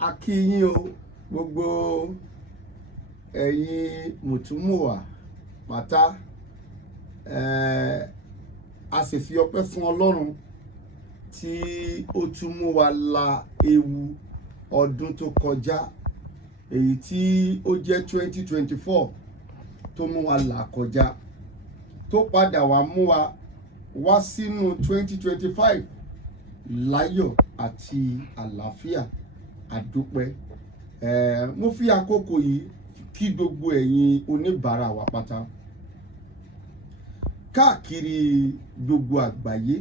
A kí yín o gbogbo ẹ̀yin mùtúmùwà pátá a sì fi ọpẹ́ fún Ọlọ́run tí ó tún mú wa la ewu ọdún tó kọjá èyí tí ó jẹ́ 2024 tó mú wa là kọjá tó padà wá mú wa wá sínú 2025 láyọ̀ àti àlàáfíà. Àdúpẹ́. Mo fi àkókò yìí kí gbogbo ẹ̀yin oníbàárà wa pátá káàkiri gbogbo àgbáyé.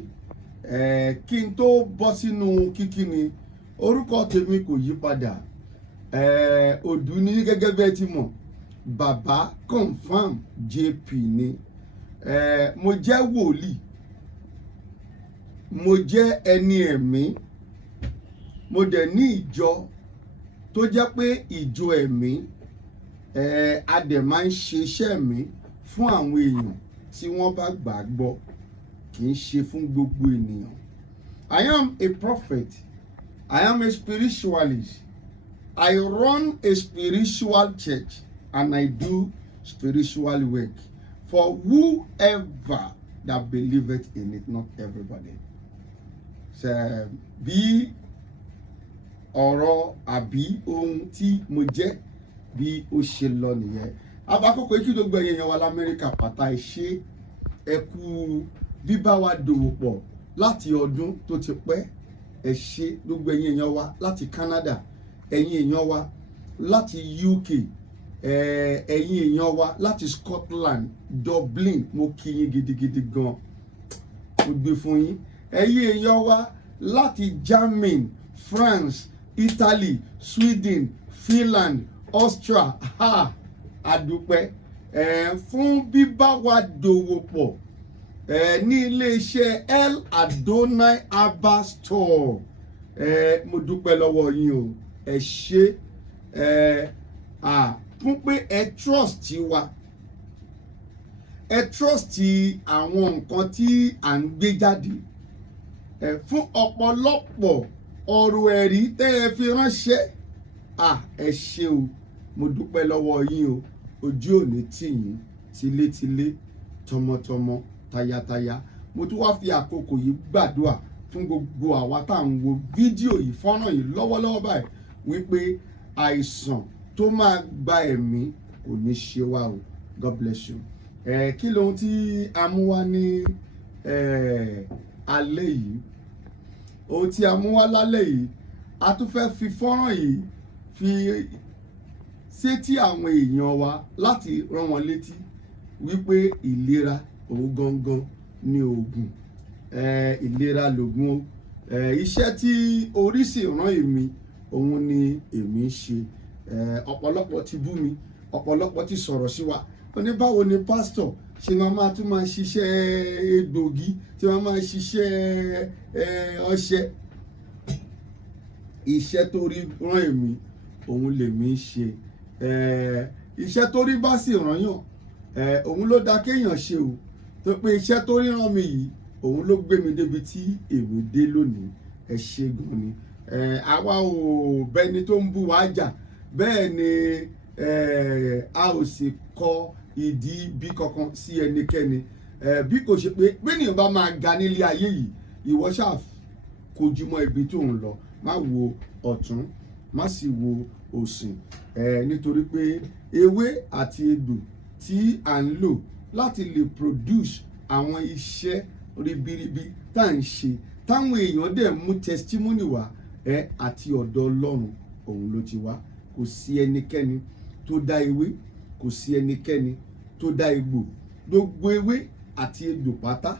Kí n tó bọ́ sínú kíkíni, orúkọ tèmi kò yí padà. Òdù ní gẹ́gẹ́ bẹ́ẹ̀ ti mọ̀, bàbá confam JP ni. Mo jẹ́ wòlíì, mo jẹ́ ẹni ẹ̀mí, mo dẹ̀ ní ìjọ tó jẹ́ pé ìjọ ẹ̀mí a dẹ̀ máa ń ṣe iṣẹ́ ẹ̀mí fún àwọn èèyàn tí wọ́n bá gbà á gbọ́, kì í ṣe fún gbogbo ènìyàn. I am a prophet, I am a spiritualist, I run a spiritual church and I do spiritual work for whoever that believeth in it, not everybody. So bí ọ̀rọ̀ àbí ohun tí mo jẹ́ bí ó ṣe lọ nìyẹn. Abakoko ikú gbogbo ẹ̀yin èèyàn wa l'Amẹ́ríkà pátá ẹ ṣé, ẹ kú bíbá wa dòwò pọ̀ láti ọdún tó ti pẹ́. Ẹ ṣé gbogbo ẹ̀yin èèyàn wa láti Canada, ẹ̀yin èèyàn wa láti UK, ẹ̀yin èèyàn wa láti Scotland, Dublin, mo kí yín gidigidi gan, mo gbé fún yín. Ẹ̀yin èèyàn wa láti Germany, France, Italy, Sweden, Finland, Austria, àdúpẹ́ fún bíbá wa dòwò pọ̀ ní iléeṣẹ́ El Adonai Abba Store. Mo dúpẹ́ lọ́wọ́ yín o, ẹ ṣé fún pé ẹ trust wa, ẹ trust àwọn nǹkan tí à ń gbé jáde, fún ọ̀pọ̀lọpọ̀ ọ̀rọ̀ ẹ̀rí tẹ́ ẹ fi ránṣẹ́. Ẹ ṣé o, mo dúpẹ́ lọ́wọ́ yín o, ojú ò ní tì yín tilétilé, tọmọtọmọ, tayátayá. Mo tún wá fi àkókò yìí gbàdúrà fún gbogbo àwa tá à ń wo fídíò yìí, fọ́nrán yìí lọ́wọ́lọ́wọ́ báyìí, wípé àìsàn tó máa gba ẹ̀mí kò ní ṣe wá o. God bless you. Kí lohun tí a mú wá ní alẹ́ yìí? Ohun tí a mú wá lálẹ́ yìí, a tún fẹ́ fi fọ́nrán yìí fi sétí àwọn èèyàn wa láti rán wọn létí wípé ìlera òun gangan ni oògùn. Ìlera lògùn o. Iṣẹ́ tí orí sì rán èmi, òun ni èmi ń ṣe. Ọ̀pọ̀lọpọ̀ ti bú mi, ọ̀pọ̀lọpọ̀ ti sọ̀rọ̀ sí wa. Ó ní báwo ni pásítọ̀ ṣe máa tún máa ṣiṣẹ́ egbògi, tí wọ́n máa ṣiṣẹ́ ọṣẹ. Iṣẹ́ tó rí rán èmi, òun lèmi ń ṣe. Iṣẹ́ tó rí bá sì rán yàn, òun ló dá kéèyàn ṣe o. Tó pé iṣẹ́ tó rí rán mi yìí, òun ló gbé mi débi tí èmi dé lónìí. Ẹ ṣé gan ni. Àwa ò bẹni tó ń bú wa jà, bẹ́ẹ̀ ni a ò sì kọ ìdí bí kankan sí ẹnikẹ́ni. Bí kò ṣe pé ènìyàn bá máa ga nílé ayé yìí, ìwọ ṣáà kojú mọ́ ibi tó ń lọ, má wo ọ̀tún, má sì wo òsì. Nítorí pé ewé àti egbò tí à ń lò láti lè produce àwọn iṣẹ́ ribiribi tá à ń ṣe, táwọn èèyàn dẹ̀ mú testimony wá, àti ọ̀dọ̀ Ọlọ́run òun ló ti wá. Kò sí ẹnikẹ́ni tó dá ewé, kò sí ẹnikẹ́ni tó dá egbò. Gbogbo ewé àti egbò pátá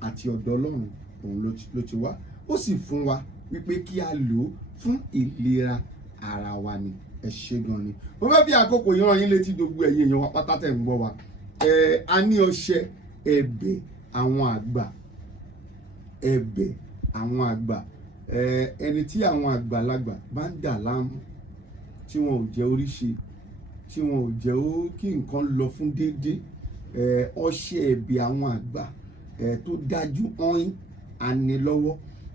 àti ọ̀dọ̀ Ọlọ́run òun ló ti wá. Ó sì fún wa wípé kí a lò ó fún ìlera ara wa ni. Ẹ ṣé gan ni. Mo fẹ́ bí àkókò yìí rán yín létí gbogbo ẹ̀yin èèyàn wa pátá tẹ̀ ń gbọ́ wa. A ní ọṣẹ ẹ̀bẹ̀ àwọn àgbà, ẹ̀bẹ̀ àwọn àgbà. Ẹni tí àwọn àgbàlagbà bá ń dà láàmú, tí wọn ò jẹ́ orí ṣe, tí wọn ò jẹ́ kí nǹkan lọ fún déédéé, ọṣẹ ẹ̀bẹ̀ àwọn àgbà tó dájú ọyìn àní lọ́wọ́.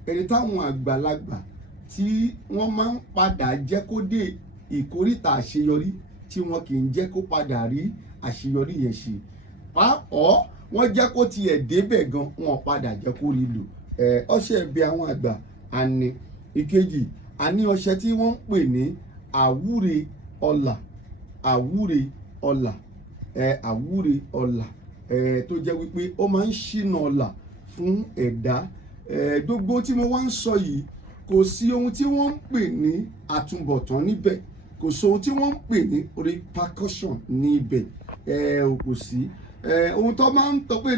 Ẹni táwọn àgbàlagbà tí wọ́n máa ń padà jẹ́ kó dé ìkóríta àṣeyọrí tí wọn kì í jẹ́ kó padà rí àṣeyọrí yẹn ṣe. Pàápàá wọ́n jẹ́ kó tiẹ̀ débẹ̀ gan wọn padà jẹ́ kó rí lò. Ọṣẹ ẹ̀bẹ̀ àwọn àgbà àní. Ìkejì, àní ọṣẹ tí wọ́n ń pè ní àwúre ọlà. Àwúre ọlà. Àwúre ọlà. Tó jẹ́ wípé ó máa ń ṣínà ọlà fún ẹ̀dá. Gbogbo tí mo wá ń sọ yìí kò sí ohun tí wọ́n ń pè ní àtúbọ̀tán níbẹ̀, kò sí ohun tí wọ́n ń pè ní repercussion níbẹ̀. Kò sí ohun tó máa ń tọ́ pé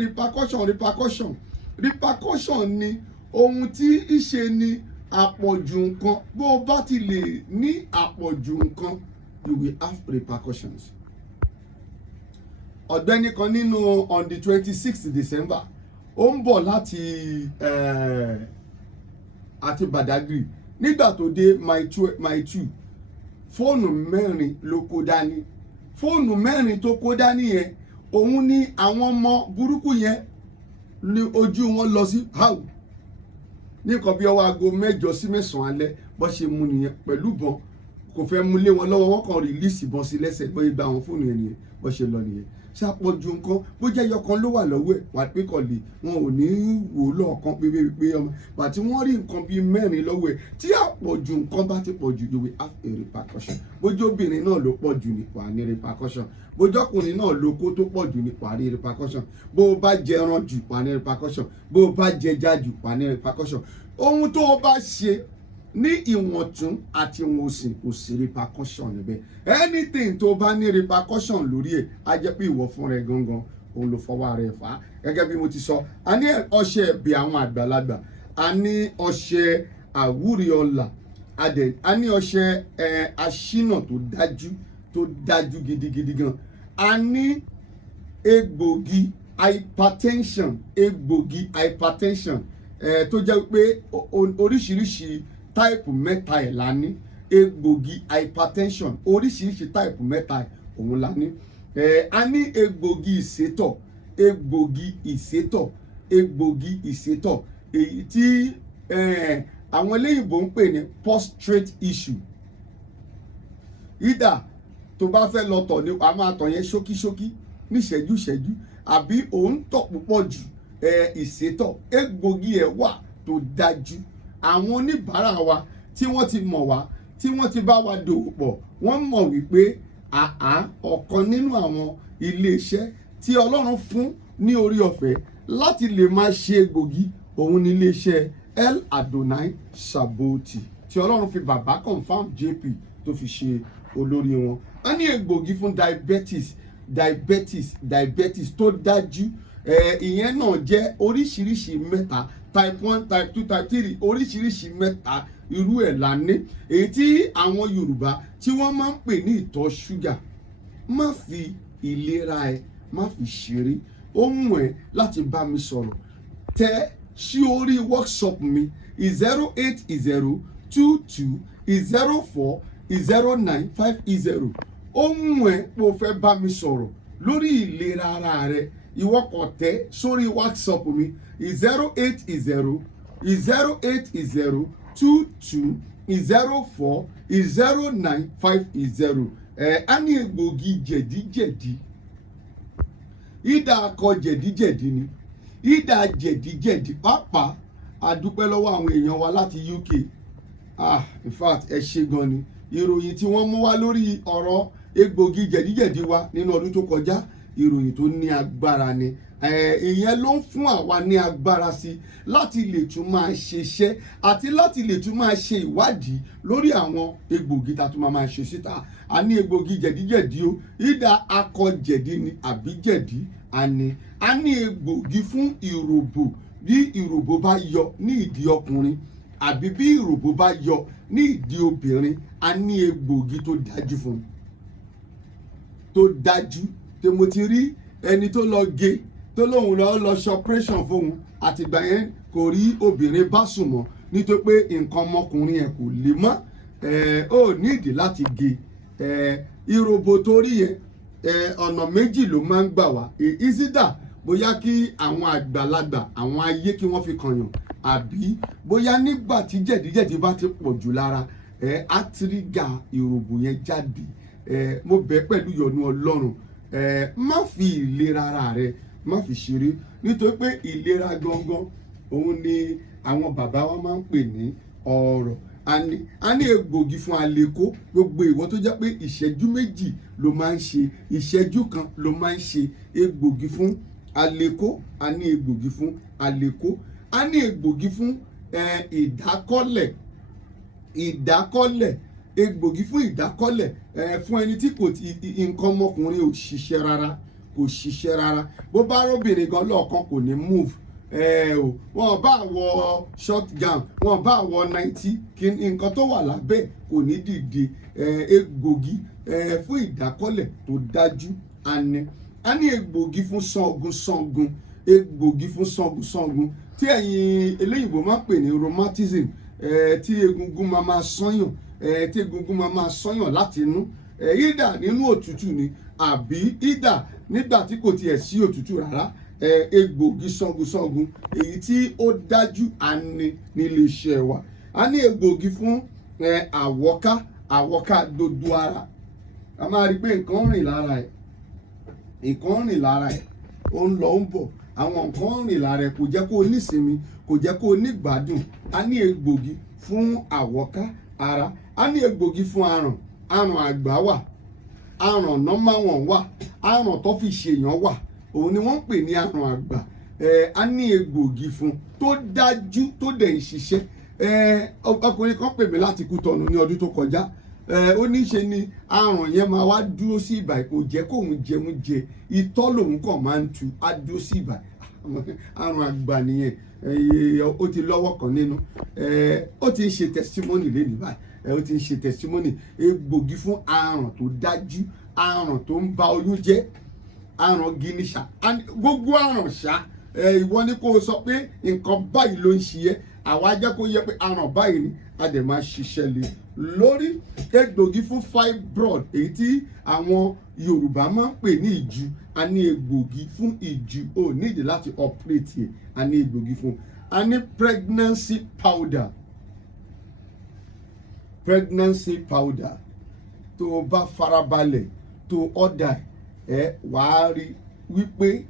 repercussion ni ohun tí ìṣe ni àpọ̀jù nǹkan. Bó o bá ti lè ní àpọ̀jù nǹkan, you will have repercussions. Ọ̀gbẹ́ni kan nínú on the 26th December ó ń bọ̀ láti àti Badagry. Nígbà tó dé my two fóònù mẹ́rin ló kó dání. Fóònù mẹ́rin tó kó dání yẹn òun ni àwọn ọmọ burúkú yẹn ní ojú wọn lọ sí how ní nǹkan bí ọwọ́ aago 7 sí 9 alẹ́ bó ṣe mú nìyẹn pẹ̀lú ìbọn. Kò fẹ́ mú lé wọn lọ́wọ́, wọ́n kàn rìlíìsì ìbọn sí lẹ́sẹ̀ bó gba àwọn fóònù yẹn nìyẹn bó ṣe lọ nìyẹn. Ṣàpọ̀jù nǹkan bó jẹ́ ẹyọkan ló wà lọ́wọ́ ẹ̀ wà pé kọ̀lì wọn ò ní wò lọ́ọ̀kan pé ọmọ bàtí wọ́n rí nǹkan bíi 4 lọ́wọ́ ẹ̀. Tí àpọ̀jù nǹkan bá ti pọ̀jù, you will have a repercussion. Bójú obìnrin náà ló pọ̀jù ní wà ní repercussion. Bójú ọkùnrin náà ló kó tó pọ̀jù ní wà ní repercussion. Bó o bá jẹ ẹran jù wà ní repercussion. Bó o bá jẹ ẹja jù wà ní repercussion. Ohun tó o bá ṣe ní ìwọ̀ntún àti ìwọ̀nsìn kò sí repercussion níbẹ̀. Anything tó bá ní repercussion lórí ẹ̀ á jẹ́ pé ìwọ fún rẹ gangan òun ló fọwọ́ rẹ̀ fà á. Gẹ́gẹ́ bí mo ti sọ, a ní ọṣẹ ẹ̀bẹ̀ àwọn àgbàlagbà, a ní ọṣẹ àwúre ọlà, a ní ọṣẹ aṣínà tó dájú gidigidi gan. A ní egbògi hypertension tó jẹ́ pé oríṣiríṣi táìpù mẹ́ta ẹ̀ la ní. Egbògi hypertension oríṣiríṣi táìpù mẹ́ta òun la ní. A ní egbògi ìsétọ̀ èyí tí àwọn eléyìnbó ń pè ní prostate issue. Ìdá tó bá fẹ́ lọ tọ̀ ní a máa tọ̀ yẹn ṣókíṣókí ní ìṣẹ́jú àbí òun tọ̀ púpọ̀ jù, ìsétọ̀ egbògi ẹ̀ wà tó dájú. Àwọn oníbàárà wa tí wọ́n ti mọ̀ wá, tí wọ́n ti bá wa dòwò pọ̀, wọ́n mọ̀ wípé ọ̀kan nínú àwọn iléeṣẹ́ tí Ọlọ́run fún ní orí ọ̀fẹ́ láti lè máa ṣe egbògi òun ní iléeṣẹ́ El Adonai Saboti tí Ọlọ́run fi bàbá confam JP tó fi ṣe olórí wọn. A ní egbògi fún diabetes tó dájú. Ìyẹn náà jẹ́ oríṣiríṣi mẹ́ta, type 1, type 2, type 3, oríṣiríṣi mẹ́ta irú ẹ̀ la ní. Èyí tí àwọn Yorùbá tí wọ́n máa ń pè ní ìtọ̀ ṣúgà. Má fi ìlera ẹ má fi ṣeré. Ó mú ẹ láti bá mi sọ̀rọ̀. Tẹ sí orí workshop mi 08022040950. Ó mú ẹ pé o fẹ́ bá mi sọ̀rọ̀ lórí ìlera ara rẹ. Ìwọ kàn tẹ sórí WhatsApp mi 08022040950. A ní egbògi jẹ̀díjẹ̀dí. Ìdá akọ jẹ̀díjẹ̀dí ni, ìdá jẹ̀díjẹ̀dí pàápàá. A dúpẹ́ lọ́wọ́ àwọn èèyàn wa láti UK. In fact ẹ ṣé gan ni. Ìròyìn tí wọ́n mú wá lórí ọ̀rọ̀ egbògi jẹ̀díjẹ̀dí wa nínú ọdún tó kọjá, ìròyìn tó ní agbára ni. Ìyẹn ló ń fún àwa ní agbára sí láti lè tún máa ṣiṣẹ́ àti láti lè tún máa ṣe ìwádìí lórí àwọn egbògi tá a tún máa ṣe síta. A ní egbògi jẹ̀díjẹ̀dí o, ìdá akọ jẹ̀dí ni àbí jẹ̀dí. A ní egbògi fún ìròbò. Bí ìròbò bá yọ ní ìdí ọkùnrin àbí bí ìròbò bá yọ ní ìdí obìnrin, a ní egbògi tó dájú fún, tó dájú. Tí mo ti rí ẹni tó lọ gé tó lóun lọ ṣe operation fóun, àtìgbà yẹn kò rí obìnrin bá sùn mọ́ nítorí pé nǹkan ọmọkùnrin ẹ̀ kò lè mọ́. Ó nídìí láti gé. Ìròbò torí yẹn ọ̀nà méjì ló máa ń gbà wá. Ìsídà bóyá kí àwọn àgbàlagbà àwọn ayé kí wọ́n fi kànyàn, àbí bóyá nígbà tí jẹ̀díjẹ̀dí bá ti pọ̀ jù lára á tírígà ìròbò yẹn jáde. Mo bẹ̀ pẹ̀lú ìyọ́nú Ọlọ́run, má fi ìlera ara rẹ má fi ṣeré, nítorí pé ìlera gangan òun ni àwọn bàbá wa máa ń pè ní ọrọ̀. A ní egbògi fún àlékó. Gbogbo ìwọ tó jẹ́ pé ìṣẹ́jú méjì ló máa ń ṣe, ìṣẹ́jú kan ló máa ń ṣe egbògi fún àlékó. A ní egbògi fún àlékó. A ní egbògi fún ìdákọ́lẹ̀, egbògi fún ìdákọ́lẹ̀, fún ẹni tí nǹkan ọmọkùnrin ò ṣiṣẹ́ rárá, bó bá róbìnrin gan lọ́ọ̀kan kò ní move. Wọ́n bá wọ short gown, wọ́n bá wọ 90, nǹkan tó wà lábẹ́ kò ní dìde. Egbògi fún ìdákọ́lẹ̀ tó dájú a ní egbògi fún sangun, egbògi fún sangun tí ẹ̀yin eléyìnbó máa ń pè ní rheumatism, tí egungun máa sọ́yàn láti inú, ìdà nínú òtútù ni, àbí ìdà nígbà tí kò tiẹ̀ sí òtútù rárá. Egbògi sangun èyí tí ó dájú a ní nílé iṣẹ́ wa. A ní egbògi fún àwọ̀ká gbogbo ara. A máa rí pé nǹkan rìn lára ẹ̀, ó ń lọ ó ń bọ̀, àwọn nǹkan rìn lára ẹ̀ kò jẹ́ kó o nísinmi, kò jẹ́ kó o nígbádùn. A ní egbògi fún àwọ̀ká ara. A ní egbògi fún àrùn àgbà wà, àrùn nọ́máwọ̀n wà, àrùn tó fi ṣèyàn wà, òun ni wọ́n ń pè ní àrùn àgbà. A ní egbògi fún tó dájú tó dẹ̀ ń ṣiṣẹ́. Ọkùnrin kan pè mí láti Kútọ̀nù ní ọdún tó kọjá. Ó ní ṣe ni àrùn yẹn máa wá dúró sí ibà, kò jẹ́ kóun jẹun jẹ, itọ́ lòun kàn máa ń tu, á dúró sí ibà. Àrùn àgbà nìyẹn. Ó ti lọ́wọ́ kan nínú. Ó ti ń ṣe testimony lẹ́nu báyìí. Ó ti ń ṣe testimony. Egbògi fún àrùn tó dájú, àrùn tó ń ba oyún jẹ́, àrùn gìnìṣà, gbogbo àrùn ṣá. Ìwọ ni kó o sọ pé nǹkan báyìí ló ń ṣe ẹ́, àwa jẹ́ kó yẹ pé àrùn báyìí ni, a dẹ̀ máa ṣiṣẹ́ lé lórí. Egbògi fún fibroid èyí tí àwọn Yorùbá máa ń pè ní ìju. A ní egbògi fún ìju, o nídìí láti operate yẹn. A ní egbògi fún. A ní pregnancy powder tó o bá farabalẹ̀ tó order wàá rí wípé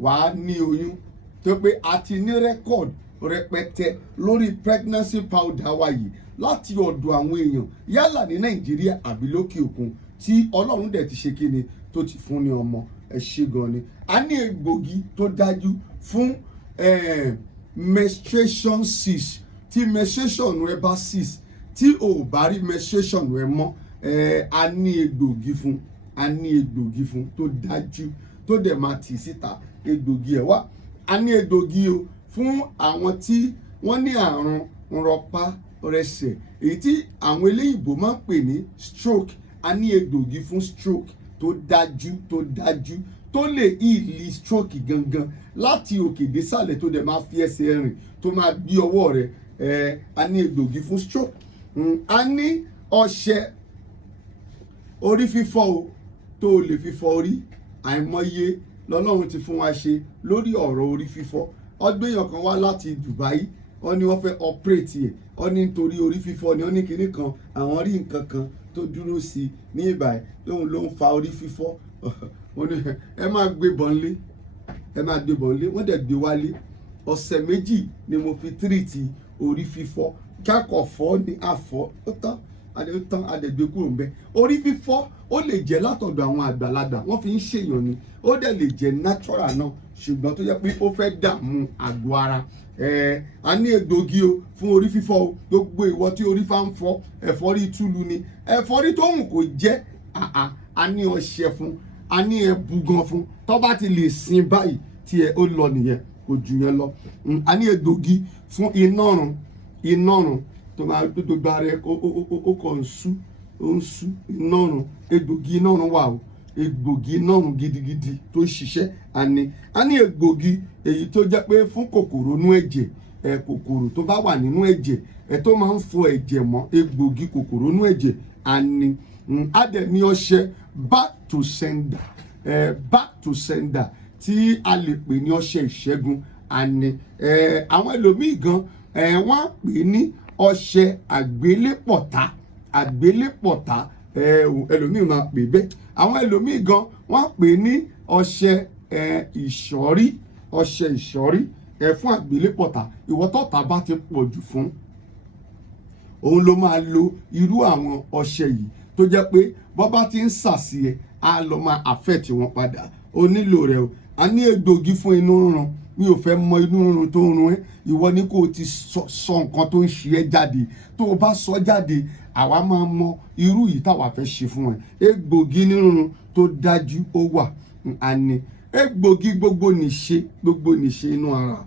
wàá ní oyún, tó pé a ti ní record rẹpẹtẹ lórí pregnancy powder wa yìí láti ọ̀dọ̀ àwọn èèyàn yálà ní Nàìjíríà àbí lókè òkun tí Ọlọ́run dẹ̀ ti ṣe kíni tó ti fún ní ọmọ. Ṣe gan ni. A ní egbògi tó dájú fún menstruation cyst. Tí menstruation rẹ bá cyst, tí o ò bá rí menstruation rẹ mọ́, a ní egbògi fún. A ní egbògi fún tó dájú tó dẹ̀ máa tì síta. Egbògi ẹ̀ wá. A ní egbògi o fún àwọn tí wọ́n ní àrùn rọpárọsẹ̀ èyí tí àwọn eléyìnbó máa ń pè ní stroke. A ní egbògi fún stroke tó dájú tó lè heal stroke gangan láti òkè désàlẹ̀, tó dẹ̀ máa fi ẹsẹ̀ rìn, tó máa gbé ọwọ́ rẹ̀. A ní egbògi fún stroke. A ní ọṣẹ orí fífọ́ o tó o lè fi fọ orí. Àìmọye lọ́lọ́run ti fún wa ṣe lórí ọ̀rọ̀ orí fífọ́. Ọgbẹ́yàn kan wá láti Dubai, wọ́n ní wọ́n fẹ́ operate ẹ̀, wọ́n ní nítorí orí fífọ́ ni, wọ́n ní kinní kan, àwọn rí nǹkan kan tó dúró sí ní ìbàyí lóhun ló ń fa orí fífọ́. Wọ́n ní ẹ máa gbé bọ́nlé, wọ́n dẹ̀ gbé wálé. Ọ̀sẹ̀ méjì ni mo fi treat orí fífọ́. Kákọ̀ fọ́ ní àfọ́, ó tán adẹ̀gbé kúrò ń bẹ́. Orí fífọ́ ó lè jẹ́ látọ̀dọ̀ àwọn àgbàlagbà, wọ́n fi ń ṣèyàn ni. Ó dẹ̀ lè jẹ́ natural náà, ṣùgbọ́n tó jẹ́ pé ó fẹ́ dààmú àgọ́ ara. A ní egbògi o fún orí fífọ́ o. Gbogbo ìwọ tí orí fá ń fọ́, ẹ̀fọ́rí túlu ni, ẹ̀fọ́rí tó hùn kò jẹ́, a ní ọṣẹ fún, a ní ẹ̀bùgàn fún. Tó bá ti lè sin báyìí tí ó lọ nìyẹn, kò jù yẹn lọ. A ní egbògi fún inọ́run tó máa gbogbo ara ẹ ó kàn ń sú inọ́run. Egbògi inọ́run wà o. Egbògi inọ́run gidigidi tó ṣiṣẹ́. A ní egbògi èyí tó jẹ́ pé fún kòkòrò inú ẹ̀jẹ̀, kòkòrò tó bá wà nínú ẹ̀jẹ̀ tó máa ń fọ ẹ̀jẹ̀ mọ́. Egbògi kòkòrò inú ẹ̀jẹ̀ a dẹ̀ ní ọṣẹ back to sender. tí a lè pè ní ọṣẹ ìṣẹ́gun àní àwọn ẹlòmíì gan wọ́n á pè ní ọṣẹ àgbélépọ̀tá ẹlòmíì máa pè bẹ́ẹ̀. Àwọn ẹlòmíì gan wọ́n á pè ní ọṣẹ ìṣọ́rí fún àgbélépọ̀tá. Ìwọ tọ́ta bá ti pọ̀ jù fún, òun ló máa lo irú àwọn ọṣẹ yìí tó jẹ́ pé bọ́ bá ti ń sàsì ẹ̀ á lọ máa affect wọn padà. O nílò rẹ̀ o. A ní egbògi fún inú rírun. Mi ò fẹ́ mọ inú rírun tó ń run ẹ́. Ìwọ ni kó o ti sọ nǹkan tó ń ṣe ẹ́ jáde. Tó o bá sọ jáde, àwa máa mọ irú yìí táwa fẹ́ ṣe fún ẹ. Egbògi inú rírun tó dájú ó wà. Àní egbògi gbogbo nìṣe inú ara.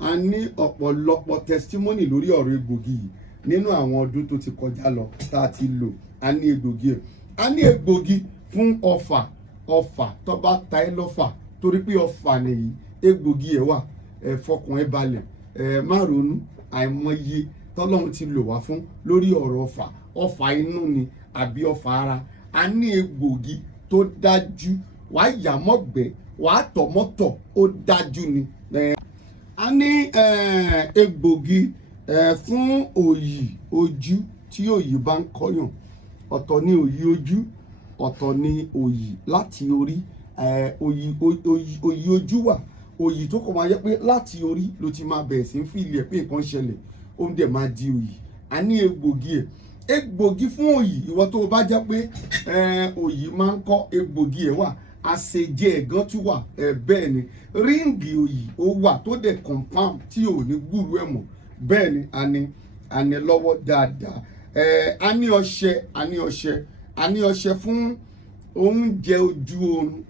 A ní ọ̀pọ̀lọpọ̀ testimony lórí ọ̀rọ̀ egbògi yìí nínú àwọn ọdún tó ti kọjá lọ tá a ti lò. A ní egbògi ẹ̀. A ní egbògi fún ọfà tó bá ta ẹ́ lọ́fà, torí pé ọfà nìyí egbògi ẹ̀ wà. Fọkàn ẹ balẹ̀, má ronú. Àìmọye tọ́lọ́run ti lò wá fún lórí ọ̀rọ̀ ọfà inú ni àbí ọfà ara. A ní egbògi tó dájú. Wàá yà mọ́gbẹ́, wàá tọ̀ mọ́tọ̀, ó dájú ni. A ní egbògi fún òyì ojú tí òyì bá ń kọ́yàn. Ọ̀tọ̀ ni òyì ojú, ọ̀tọ̀ ni òyì láti orí. Òyì ojú wà. Òyì tó kọ̀ máa yẹ pé láti orí ló ti máa bẹ̀rẹ̀ sí ń fìlì ẹ̀ pé nǹkan ṣẹlẹ̀, ó ń dẹ̀ máa di òyì. A ní egbògi ẹ̀. Egbògi fún òyì, ìwọ tó o bá jẹ́ pé òyì máa ń kọ́, egbògi ẹ̀ wà. Àṣejẹ ẹ̀gán tún wà. Bẹ́ẹ̀ ni ríǹgì òyì ó wà tó dẹ̀ confam tí ò ní gbúrú ẹ̀ mọ̀. Bẹ́ẹ̀ ni a ní lọ́wọ́ dáadáa. A ní ọṣẹ fún oúnjẹ ojú oorun.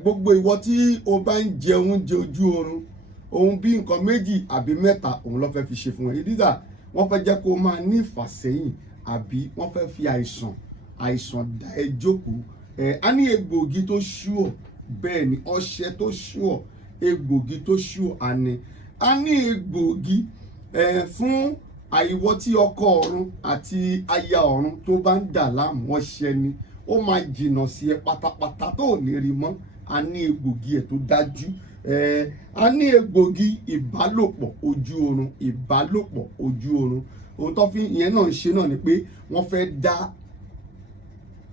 Gbogbo ìwọ tí o bá ń jẹ oúnjẹ ojú oorun, ohun bí nǹkan méjì àbí mẹ́ta òun ló fẹ́ fi ṣe fún ẹ. Ìdíjà wọ́n fẹ́ jẹ́ kó o máa ní ìfàsẹ́yìn, àbí wọ́n fẹ́ fi àìsàn dá ẹ jókòó. A ní egbògi tó ṣúọ̀. Bẹ́ẹ̀ ni ọṣẹ tó ṣúọ̀, egbògi tó ṣúọ̀. A ní egbògi fún àìwọ tí ọkọ ọ̀run àti aya ọ̀run tó bá ń dà láàmú. Ọṣẹ ni ó máa jìnnà sí ẹ pátápátá tó ò ní rí mọ́. A ní egbògi ẹ̀ tó dájú. A ní egbògi ìbálòpọ̀ ojú oorun. Ohun tó fi ìyẹn náà ń ṣe náà ni pé wọ́n fẹ́ dá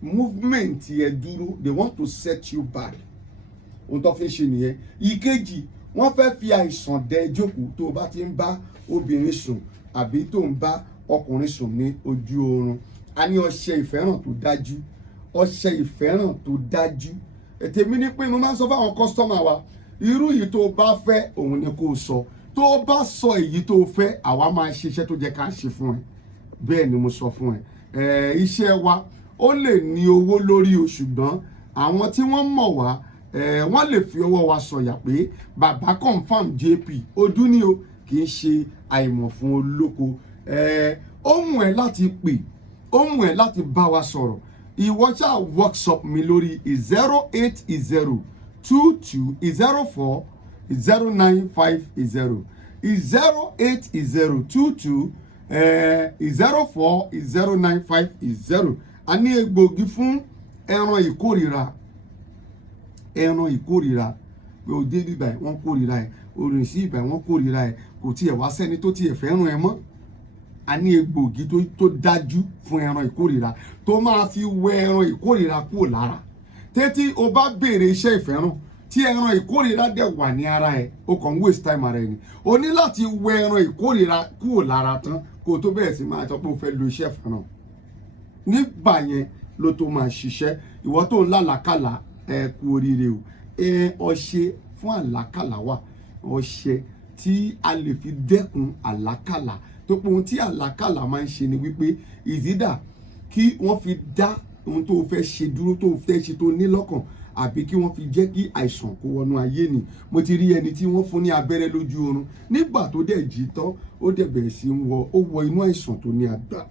movement ẹ dúró. They want to set you back. Ohun tó fi ń ṣe nìyẹn. Ìkejì, wọ́n fẹ́ fi àìsàn dẹ jókòó tó o bá ti ń bá obìnrin sùn àbí tó ń bá ọkùnrin sùn ní ojú oorun. A ní ọṣẹ ìfẹ́ràn tó dájú. Tèmi ni pé mo máa ń sọ fáwọn kọ́sítọ́mà wa, irú yìí tó o bá fẹ́ òun ni kó o sọ. Tó o bá sọ èyí tó o fẹ́, àwa máa ṣiṣẹ́ tó jẹ́ ká ṣe fún ẹ. Bẹ́ẹ̀ ni mo sọ fún ẹ. Iṣẹ́ wa ó lè ní owó lórí o, ṣùgbọ́n àwọn tí wọ́n mọ̀ wá wọ́n lè fi ọwọ́ wa sọ̀yà pé bàbá confam JP ojú ni o, kì í ṣe àìmọ̀ fún olóko. Ó mú ẹ láti pè, ó mú ẹ láti bá wa sọ̀rọ̀. Ìwọ ṣáà workshop mi lórí 08022040950 08022040950. A ní egbògi fún ẹran ìkórìíra pé o dé bíbà ẹ̀ wọ́n kórìíra ẹ̀, orin sí ibà wọ́n kórìíra ẹ̀, kò tiẹ̀ wá sẹ́ni tó tiẹ̀ fẹ́ràn ẹ mọ́. A ní egbògi tó dájú fún ẹran ìkórìíra tó máa fi wẹ ẹran ìkórìíra kúrò lára. Tẹ́tí o bá béèrè iṣẹ́ ìfẹ́ràn tí ẹran ìkórìíra dẹ̀ wà ní ara ẹ̀, o kàn ń waste time ara ẹ̀ ni. O ní láti wẹ ẹran ìkórìíra kúrò lára tán kó o tó bẹ̀rẹ̀ sí máa sọ pé o fẹ́ lo iṣẹ́ ìfẹ́ràn. Nígbà yẹn ló tó máa ṣiṣẹ́. Ìwọ tó ń lálàkàlà, kú oríire o. Ọṣẹ fún àlákàlà wà. Ọṣẹ tí a lè fi dẹ́kun àlákàlà. Tó pé ohun tí àlákàlà máa ń ṣe ni wípé ìzídà kí wọ́n fi dá ohun tó fẹ́ ṣe dúró, tó fẹ́ ṣe tó ní lọ́kàn, àbí kí wọ́n fi jẹ́ kí àìsàn kó wọnú ayé ni. Mo ti rí ẹni tí wọ́n fún ní abẹ́rẹ́ lójú oorun. Nígbà tó dẹ̀ jí tán, ó dẹ̀ bẹ̀rẹ̀ sí wọ inú àìsàn tó ní agbára.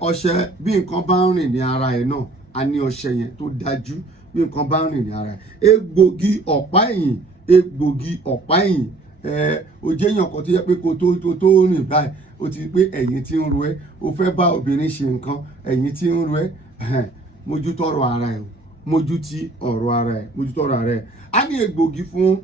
Ọṣẹ bí nǹkan bá ń rìn ní ara ẹ̀ náà, a ní ọṣẹ yẹn tó dájú bí nǹkan bá ń rìn ní ara ẹ̀. Egbògi ọ̀pá ẹ̀yìn. O jẹ́ èèyàn kan tó yẹ pé kó tó rìn báyìí, o ti rí pé ẹ̀yìn ti ń ro ẹ́. O fẹ́ bá obìnrin ṣe nǹkan, ẹ̀yìn ti ń ro ẹ́. mójútó ọ̀rọ̀ ara ẹ̀, mójútí ọ̀rọ̀ ara ẹ̀, mójútó ọ̀rọ̀ ara ẹ̀. A ní egbògi fún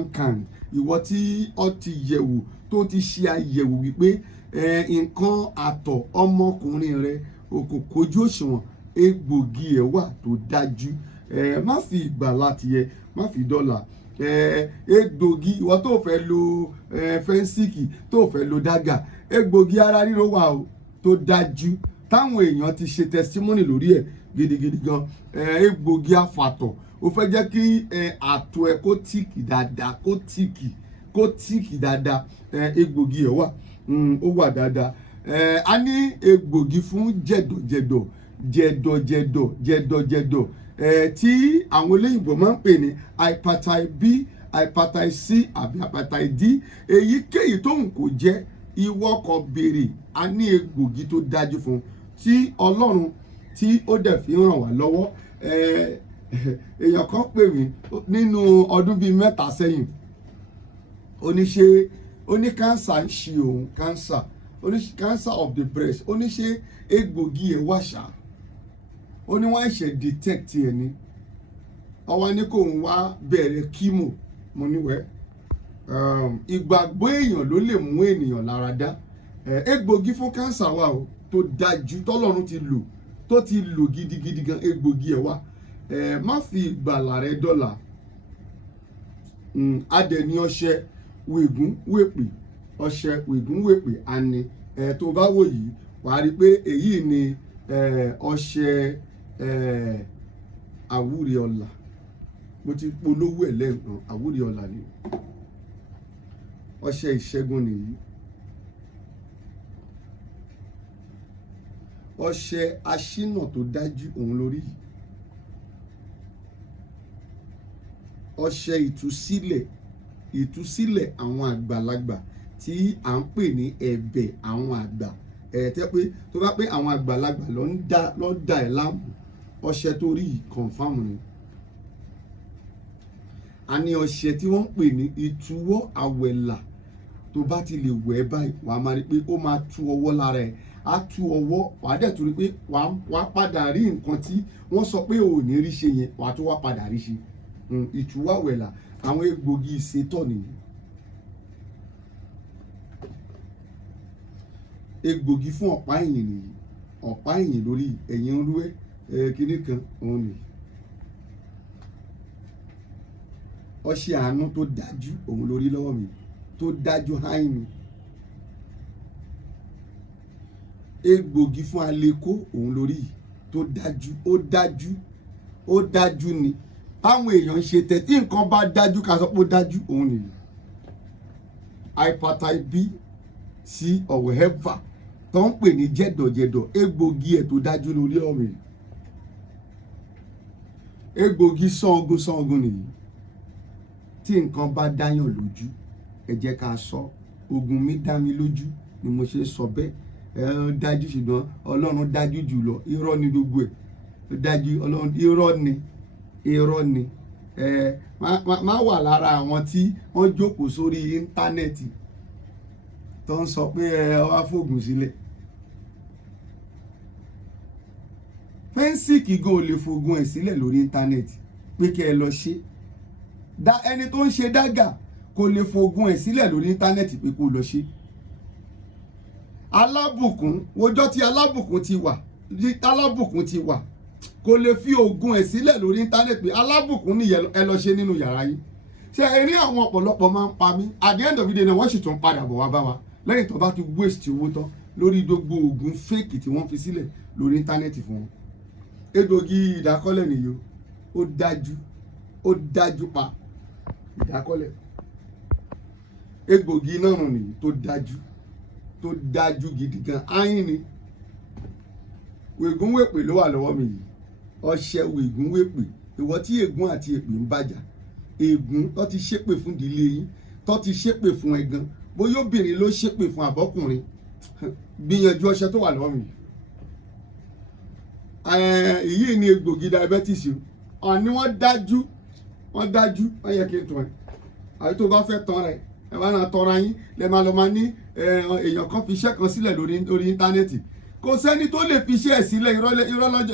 Nkan, ìwọ tí ọ ti yẹ̀wò tó ti ṣe àyẹ̀wò wípé nǹkan àtọ̀ ọmọkùnrin rẹ kò kójú òṣùwọ̀n, egbògi ẹ̀ wà tó dájú. Má fi ìgbàlà tiẹ̀, má fi dọ́là. Egbògi ìwọ tó fẹ́ lo fẹ́ńsìkì, tó fẹ́ lo dágà, egbògi ara ríro wà o tó dájú táwọn èèyàn ti ṣe testimony lórí ẹ̀ gidigidi gan. Egbògi afàtọ̀, ó fẹ́ jẹ́ kí àtọ̀ ẹ kó tíìkì dáadáa, kó tíìkì dáadáa, egbògi ẹ̀ wà, ó wà dáadáa. A ní egbògi fún jẹ̀dọ̀jẹ̀dọ̀ tí àwọn olóyìnbó máa ń pè ní hepatitis B, hepatitis C àbí hepatitis D. Èyíkéyìí tóun kò jẹ́, ìwọ kò béèrè, a ní egbògi tó dájú fún tí Ọlọ́run tí ó dẹ̀ fi ràn wá lọ́wọ́. Èèyàn kan pè mí nínú ọdún bíi 3 sẹ́yìn, ó ní cancer ń ṣe òun, cancer of the breast, ó ní ṣe egbògi ẹ̀ wà ṣá, ó ní wọ́n ṣe detect ẹ̀ ní, ọwọ́ ní kò ń wá bẹ̀rẹ̀ chemo. Mo ní wẹ́ ìgbàgbọ́ èèyàn ló lè mú ènìyàn lára dá. Egbògi fún cancer wà o tó dájú tọ́lọ́run ti lò gidigidi gan, egbògi ẹ̀ wà. Má fi ìgbàlà rẹ dọ́là. Adẹ̀ ní ọṣẹ wègún wèpè, àní tó bá wò yìí wàá rí pé èyí ni ọṣẹ àwúre ọlà. Mo ti polówó ẹ̀ lẹ́ẹ̀kan, àwúre ọlà ni ọṣẹ ìṣẹ́gun nìyí. Ọṣẹ aṣínà tó dájú òun lórí yìí. Ọṣẹ ìtúsílẹ̀ àwọn àgbàlagbà tí à ń pè ní ẹ̀bẹ̀ àwọn àgbà. Tẹ́ pé tó bá pé àwọn àgbàlagbà ló ń dà ẹ́ láàmú, ọṣẹ tó rí yìí confam ni. A ní ọṣẹ tí wọ́n ń pè ní ìtúwọ́ àwẹ̀là. Tó bá ti lè wẹ̀ báyìí, wàá máa rí pé ó máa tú ọwọ́ lára ẹ̀, á tú ọwọ́, wàá dẹ̀ tún rí pé wàá padà rí nǹkan tí wọ́n sọ pé ò ní rí ṣe yẹn, wàá tún wá padà rí ṣe. Ìtúwọ́ àwẹ̀là, àwọn egbògi ìṣètọ̀ nìyí. Egbògi fún ọ̀pá ẹ̀yìn nìyí, ọ̀pá ẹ̀yìn lórí ẹ̀yìn olúwẹ́ kinní kan òun nìyí. Ọṣẹ àánú tó dájú òun lórí lọ́wọ́ mi, tó dájú háì mi. Egbògi fún aleko òun lórí yìí, tó dájú, ó dájú ni. Táwọn èèyàn ń ṣe tẹ̀ tí nǹkan bá dájú ká sọ pé ó dájú, òun nìyí. Hepatitis B, C or whatever tó ń pè ní jẹ̀dọ̀jẹ̀dọ̀, egbògi ẹ̀ tó dájú lórí ọ̀rọ̀ yìí. Egbògi sangun nìyí. Tí nǹkan bá dáyàn lójú, ẹ jẹ́ ká sọ, ogun mi dá mi lójú ni mo ṣe sọ bẹ́ẹ̀. Dájú ṣùgbọ́n Ọlọ́run dájú jùlọ, irọ́ ni gbogbo ẹ̀. Dájú Ọlọ́run, irọ́ ni. Má wà lára àwọn tí wọ́n jókòó sórí íńtánẹ́ẹ̀tì tó ń sọ pé wá fògùn sílẹ̀. Fẹ́ńsìkì gan ò lè fògùn ẹ̀ sílẹ̀ lórí íńtánẹ́ẹ̀tì pé kẹ́ ẹ lọ ṣe. Ẹni tó ń ṣe dágà kò lè fògùn ẹ̀ sílẹ̀ lórí íńtánẹ́ẹ̀tì pé kó lọ ṣe. Alábùkún, wojọ́ tí alábùkún ti wà, kò lè fi ògùn ẹ̀ sílẹ̀ lórí íńtánẹ́ẹ̀tì pé alábùkún ni ẹ lọ ṣe nínú yàrá yín. Ṣé eré àwọn ọ̀pọ̀lọpọ̀ máa ń pa mí, at the end of the day náà wọ́n sì tún padà bọ̀ wá bá wa lẹ́yìn tó bá ti waste owó tán lórí gbogbo ògùn fake tí wọ́n fi sílẹ̀ lórí íńtánẹ́ẹ̀tì fún wọn. Egbògi ìdákọ́lẹ̀ nìyó, ó dájú pa ìdákọ́lẹ̀. Egbògi náà rùn nìyí tó dájú gidi gan, áyín ni. Wègún wèpè ló wà lọ́wọ́ mi yìí, ọṣẹ wègún wèpè. Ìwọ tí ègún àti èpè ń bàjà, ègún tó ti ṣépè fún ìdílé yín, tó ti ṣépè fún ẹ gan, bóyá obìnrin ló ṣépè fún àbọ́kùnrin, gbìyànjú ọṣẹ tó wà lọ́wọ́ mi yìí. Èyí ni egbògi diabetes o, ni wọ́n dájú, wọ́n yẹ kí n tọ́ ẹ. Àbí tó bá fẹ́ tán rẹ̀, ẹ bá náà tọ́ra yín, lẹ máa lọ máa ní èèyàn kan fi iṣẹ́ kan sílẹ̀ lórí íńtánẹ́ẹ̀tì kò sẹ́ni tó lè fi iṣẹ́ ẹ̀ sílẹ̀, irọ́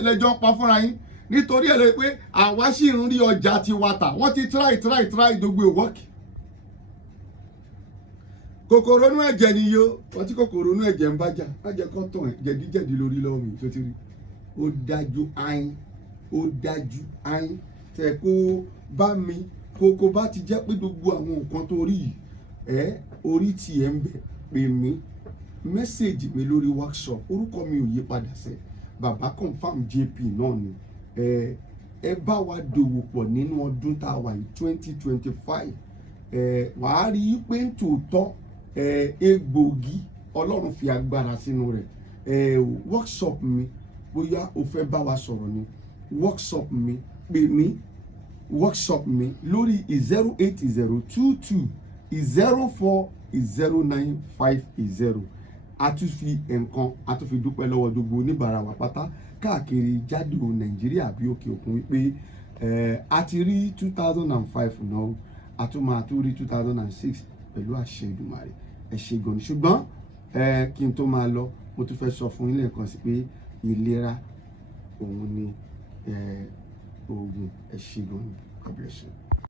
lẹ́jọ́ pa fúnra yín. Nítorí ẹ̀ lè pé àwa sì ń rí ọjà tiwa tà, wọ́n ti try gbogbo ìwọ́kì. Kòkòrò inú ẹ̀jẹ̀ nìyó, wọ́n tí kòkòrò inú ẹ̀jẹ̀ ń bájà, má jẹ́ kó tàn ẹ́, jẹ̀díjẹ̀dí lórí lọ́wọ́ mi tó ti rí. Ó dájú ayin tẹ̀ kó bá mi kó bá ti jẹ́ pé gbogbo àwọn nǹkan tó rí yìí orí tiẹ̀ ń bẹ̀, pè mí mẹ́sẹ̀gì mi lórí workshop. Orúkọ mi ò yí padà sẹ́, bàbá confam JP náà ni. Ẹ bá wa dòwò pọ̀ nínú ọdún tá a wà yìí 2025. Wàá rí i pé tòótọ́ egbògi Ọlọ́run fi agbára sínú rẹ̀. Workshop mi, bóyá o fẹ́ bá wa sọ̀rọ̀ ni, workshop mi, pè mí workshop mi lórí 08022040950. A tún fi nǹkan, a tún fi dúpẹ́ lọ́wọ́ gbogbo oníbàárà wa pátá káàkiri jáde Nàìjíríà bí òkè òkun wípé a ti rí 2005 náà, a tún máa tún rí 2006 pẹ̀lú àṣẹ Èdùmàrè. Ẹ ṣé gan ni. Ṣùgbọ́n kí n tó máa lọ, mo tún fẹ́ sọ fún yín lẹ́ẹ̀kan sí pé ìlera òun ni oògùn. Ẹ ṣé gan ni. God bless you.